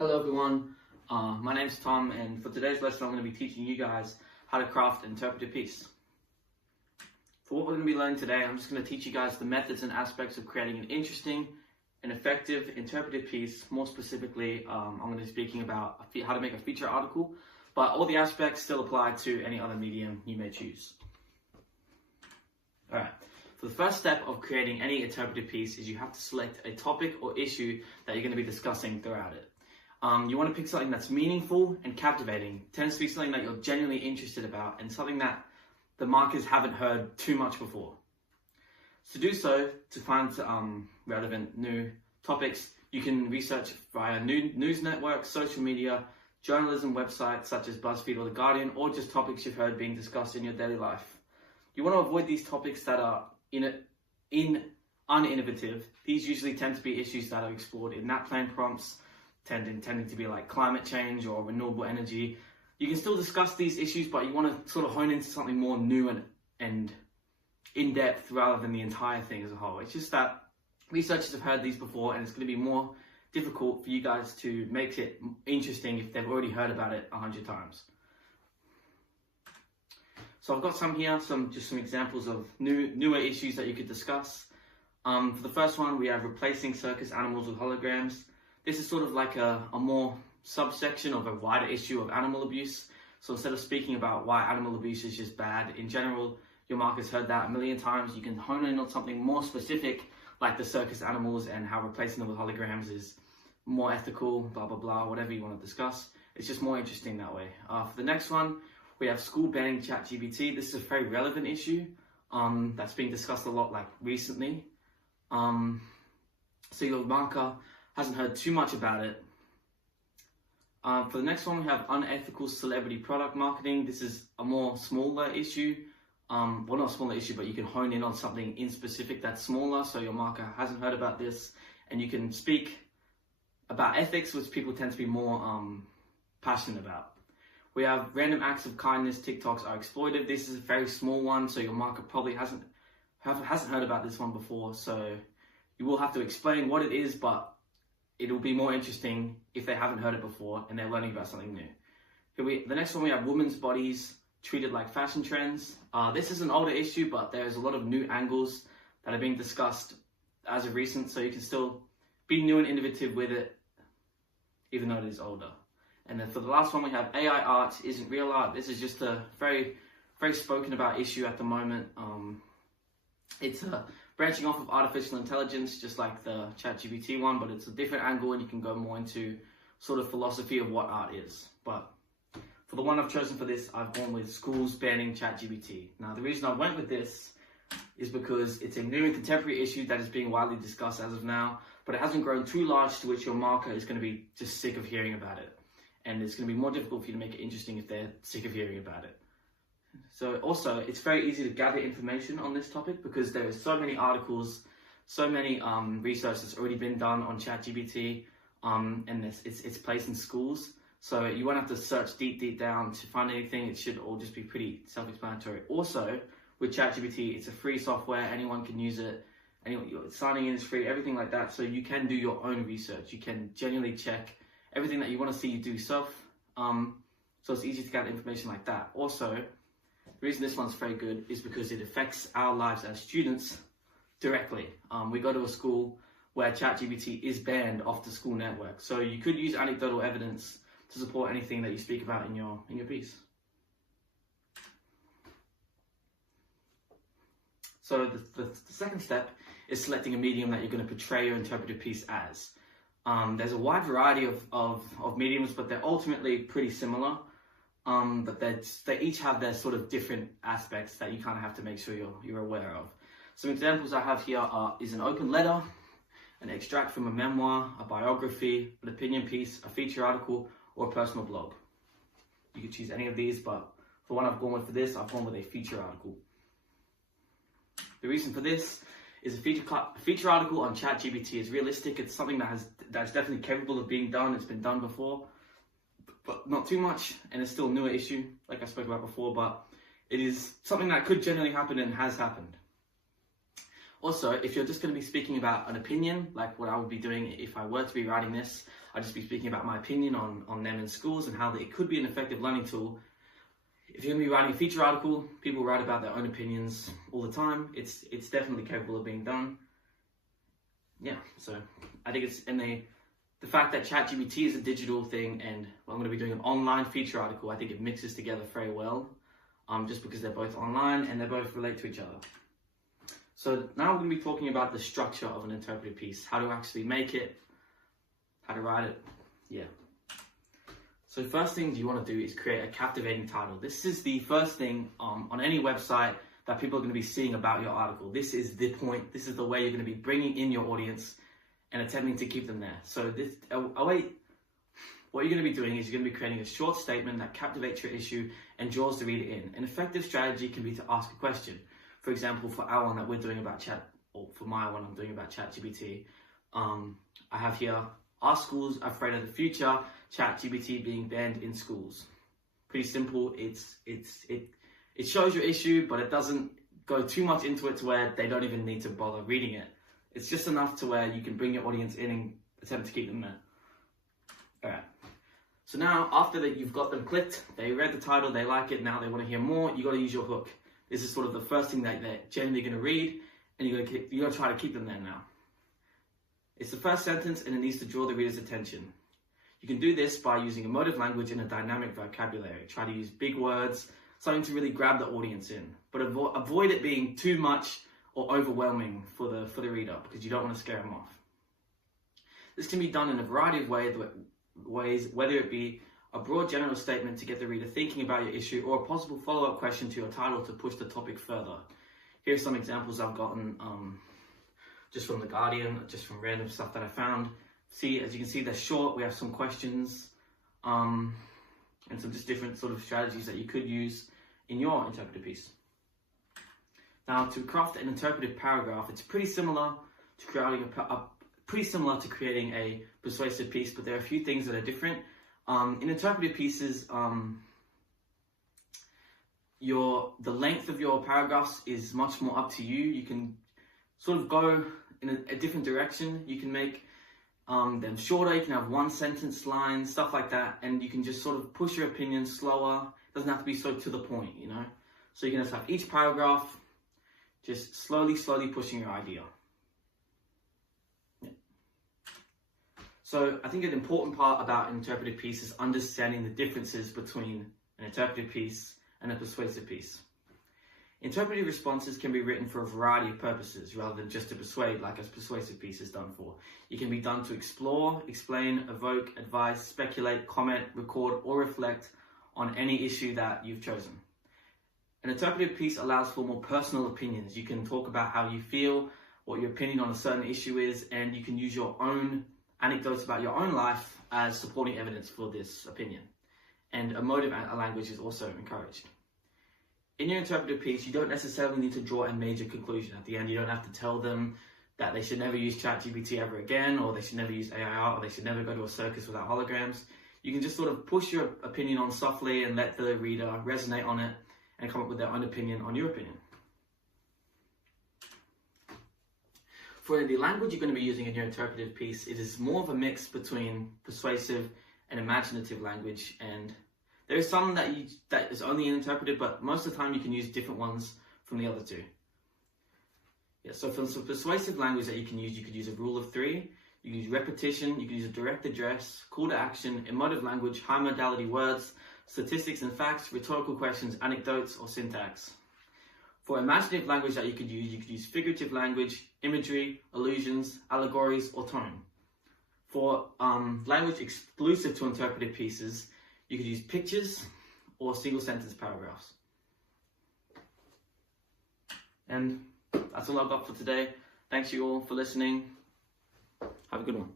Hello everyone, my name's Tom, and for today's lesson I'm going to be teaching you guys how to craft an interpretive piece. For what we're going to be learning today, I'm just going to teach you guys the methods and aspects of creating an interesting and effective interpretive piece. More specifically, I'm going to be speaking about how to make a feature article, but all the aspects still apply to any other medium you may choose. Alright, so the first step of creating any interpretive piece is you have to select a topic or issue that you're going to be discussing throughout it. You want to pick something that's meaningful and captivating. It tends to be something that you're genuinely interested about and something that the markers haven't heard too much before. To do so, to find relevant new topics, you can research via news networks, social media, journalism websites such as BuzzFeed or The Guardian, or just topics you've heard being discussed in your daily life. You want to avoid these topics that are uninnovative. These usually tend to be issues that are explored in NatPlan prompts, tending to be like climate change or renewable energy. You can still discuss these issues, but you want to sort of hone into something more new and in-depth rather than the entire thing as a whole. It's just that researchers have heard these before, and it's going to be more difficult for you guys to make it interesting if they've already heard about it 100 times. So I've got some here, some examples of newer issues that you could discuss. For the first one, we have replacing circus animals with holograms. This is sort of like a more subsection of a wider issue of animal abuse. So instead of speaking about why animal abuse is just bad in general, your marker's heard that a million times. You can hone in on something more specific, like the circus animals and how replacing them with holograms is more ethical, blah, blah, blah, whatever you want to discuss. It's just more interesting that way. For the next one, we have school banning ChatGPT. This is a very relevant issue that's being discussed a lot recently. So your marker hasn't heard too much about it. For the next one, we have unethical celebrity product marketing. This is a more smaller issue. Well, not a smaller issue, but you can hone in on something in specific that's smaller, so your marker hasn't heard about this, and you can speak about ethics, which people tend to be more passionate about. We have random acts of kindness TikToks are exploitive. This is a very small one, so your marker probably hasn't heard about this one before, so you will have to explain what it is, but it'll be more interesting if they haven't heard it before and they're learning about something new. The next one, we have women's bodies treated like fashion trends. This is an older issue, but there's a lot of new angles that are being discussed as of recent, so you can still be new and innovative with it, even though it is older. And then for the last one, we have AI art isn't real art. This is just a very, very spoken about issue at the moment. It's branching off of artificial intelligence, just like the ChatGPT one, but it's a different angle, and you can go more into sort of philosophy of what art is. But for the one I've chosen for this, I've gone with schools banning ChatGPT. Now, the reason I went with this is because it's a new and contemporary issue that is being widely discussed as of now, but it hasn't grown too large to which your marker is going to be just sick of hearing about it. And it's going to be more difficult for you to make it interesting if they're sick of hearing about it. So also, it's very easy to gather information on this topic because there are so many articles, so many research that's already been done on ChatGPT, and it's placed in schools. So you won't have to search deep down to find anything. It should all just be pretty self-explanatory. Also, with ChatGPT, it's a free software. Anyone can use it. Signing in is free, everything like that. So you can do your own research. You can genuinely check everything that you want to see you do yourself. So it's easy to gather information like that. Also, the reason this one's very good is because it affects our lives as students directly. We go to a school where ChatGPT is banned off the school network. So you could use anecdotal evidence to support anything that you speak about in your piece. So the second step is selecting a medium that you're going to portray your interpretive piece as. There's a wide variety of mediums, but they're ultimately pretty similar. But they each have their sort of different aspects that you kind of have to make sure you're aware of. Some examples I have here is an open letter, an extract from a memoir, a biography, an opinion piece, a feature article, or a personal blog. You could choose any of these, but for one I've gone with for this, I've gone with a feature article. The reason for this is a feature article on ChatGPT is realistic. It's something that's definitely capable of being done. It's been done before, but not too much, and it's still a newer issue, like I spoke about before, but it is something that could generally happen and has happened. Also, if you're just going to be speaking about an opinion, like what I would be doing if I were to be writing this, I'll just be speaking about my opinion on them in schools and how it could be an effective learning tool. If you're going to be writing a feature article, people write about their own opinions all the time. It's definitely capable of being done. Yeah, so I think it's, and the fact that ChatGPT is a digital thing and I'm going to be doing an online feature article, I think it mixes together very well, just because they're both online and they both relate to each other. So now we're going to be talking about the structure of an interpretive piece, how to actually make it, how to write it. Yeah. So first thing you want to do is create a captivating title. This is the first thing on any website that people are going to be seeing about your article. This is the point. This is the way you're going to be bringing in your audience and attempting to keep them there. So what you're going to be doing is you're going to be creating a short statement that captivates your issue and draws the reader in. An effective strategy can be to ask a question. For example, for our one that we're doing about for my one I'm doing about ChatGPT, I have here, are schools afraid of the future? ChatGPT being banned in schools. Pretty simple. It shows your issue, but it doesn't go too much into it to where they don't even need to bother reading it. It's just enough to where you can bring your audience in and attempt to keep them there. All right. So now, after that you've got them clicked, they read the title, they like it, now they want to hear more, you got to use your hook. This is sort of the first thing that they're generally going to read, and you're going to try to keep them there now. It's the first sentence, and it needs to draw the reader's attention. You can do this by using emotive language and a dynamic vocabulary. Try to use big words, something to really grab the audience in, but avoid it being too much or overwhelming for the reader, because you don't want to scare them off. This can be done in a variety of ways, whether it be a broad general statement to get the reader thinking about your issue, or a possible follow-up question to your title to push the topic further. Here's some examples I've gotten just from The Guardian, just from random stuff that I found. See, as you can see, they're short. We have some questions and some just different sort of strategies that you could use in your interpretive piece. Now, to craft an interpretive paragraph, it's pretty similar to creating a persuasive piece, but there are a few things that are different. In interpretive pieces, the length of your paragraphs is much more up to you. You can sort of go in a different direction. You can make them shorter. You can have one sentence lines, stuff like that, and you can just sort of push your opinion slower. It doesn't have to be so to the point, you know. So you can just have each paragraph just slowly pushing your idea. Yeah. So I think an important part about an interpretive piece is understanding the differences between an interpretive piece and a persuasive piece. Interpretive responses can be written for a variety of purposes rather than just to persuade, like a persuasive piece is done for. It can be done to explore, explain, evoke, advise, speculate, comment, record, or reflect on any issue that you've chosen. An interpretive piece allows for more personal opinions. You can talk about how you feel, what your opinion on a certain issue is, and you can use your own anecdotes about your own life as supporting evidence for this opinion. And emotive language is also encouraged. In your interpretive piece, you don't necessarily need to draw a major conclusion. At the end, you don't have to tell them that they should never use ChatGPT ever again, or they should never use AI, or they should never go to a circus without holograms. You can just sort of push your opinion on softly and let the reader resonate on it and come up with their own opinion on your opinion. For the language you're going to be using in your interpretive piece, it is more of a mix between persuasive and imaginative language, and there is some that is only in interpretive, but most of the time you can use different ones from the other two. Yeah, so for some persuasive language that you could use a rule of three, you can use repetition, you can use a direct address, call to action, emotive language, high modality words, statistics and facts, rhetorical questions, anecdotes, or syntax. For imaginative language that you could use figurative language, imagery, allusions, allegories, or tone. For language exclusive to interpretive pieces, you could use pictures or single sentence paragraphs. And that's all I've got for today. Thanks you all for listening. Have a good one.